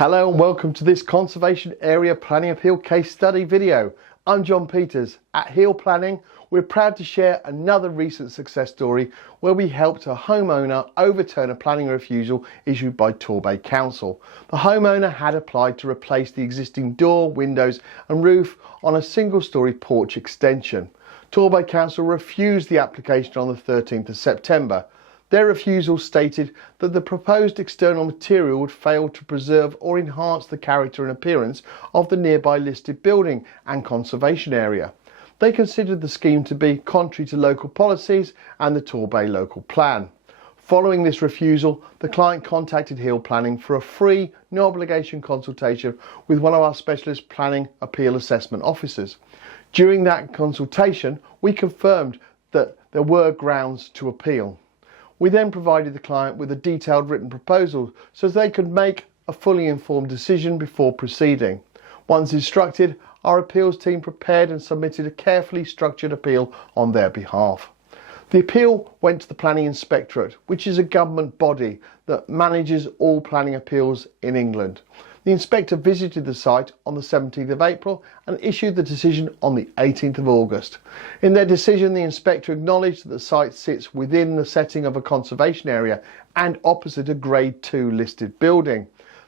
Hello and welcome to this Conservation Area Planning Appeal case study video. I'm John Peters. At Hill Planning, we're proud to share another recent success story where we helped a homeowner overturn a planning refusal issued by Torbay Council. The homeowner had applied to replace the existing door, windows and roof on a single-storey porch extension. Torbay Council refused the application on the 13th of September. Their refusal stated that the proposed external material would fail to preserve or enhance the character and appearance of the nearby listed building and conservation area. They considered the scheme to be contrary to local policies and the Torbay Local Plan. Following this refusal, the client contacted Hill Planning for a free, no obligation consultation with one of our specialist planning appeal assessment officers. During that consultation, we confirmed that there were grounds to appeal. We then provided the client with a detailed written proposal so they could make a fully informed decision before proceeding. Once instructed, our appeals team prepared and submitted a carefully structured appeal on their behalf. The appeal went to the Planning Inspectorate, which is a government body that manages all planning appeals in England. The inspector visited the site on the 17th of April and issued the decision on the 18th of August. In their decision, the inspector acknowledged that the site sits within the setting of a conservation area and opposite a Grade 2 listed building.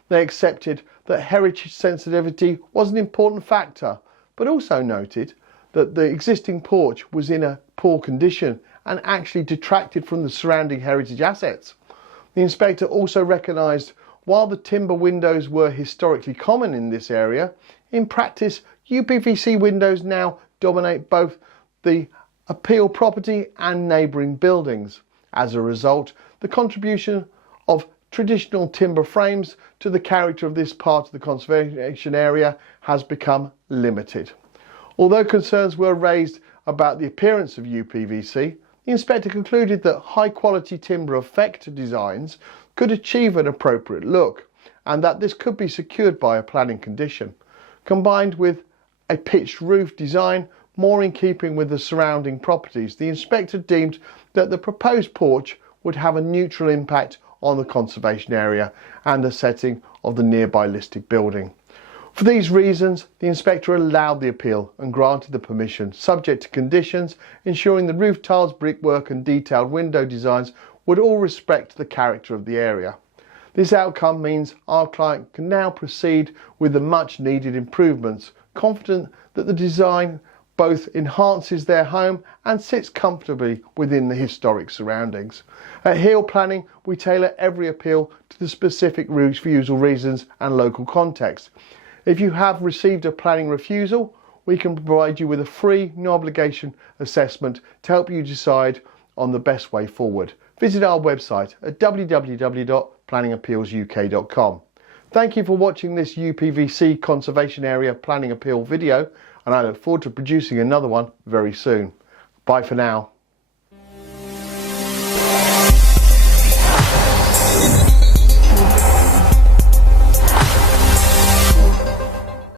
They accepted that heritage sensitivity was an important factor, but also noted that the existing porch was in a poor condition and actually detracted from the surrounding heritage assets. The inspector also recognised while the timber windows were historically common in this area, in practice UPVc windows now dominate both the appeal property and neighbouring buildings. As a result, the contribution of traditional timber frames to the character of this part of the conservation area has become limited. Although concerns were raised about the appearance of UPVc, the inspector concluded that high quality timber effect designs could achieve an appropriate look and that this could be secured by a planning condition. Combined with a pitched roof design more in keeping with the surrounding properties, the inspector deemed that the proposed porch would have a neutral impact on the conservation area and the setting of the nearby listed building. For these reasons, the inspector allowed the appeal and granted the permission, subject to conditions, ensuring the roof tiles, brickwork and detailed window designs would all respect the character of the area. This outcome means our client can now proceed with the much needed improvements, confident that the design both enhances their home and sits comfortably within the historic surroundings. At Hill Planning, we tailor every appeal to the specific refusal reasons and local context. If you have received a planning refusal, we can provide you with a free, no obligation assessment to help you decide on the best way forward. Visit our website at www.planningappealsuk.com. Thank you for watching this UPVc Conservation Area Planning Appeal video, and I look forward to producing another one very soon. Bye for now.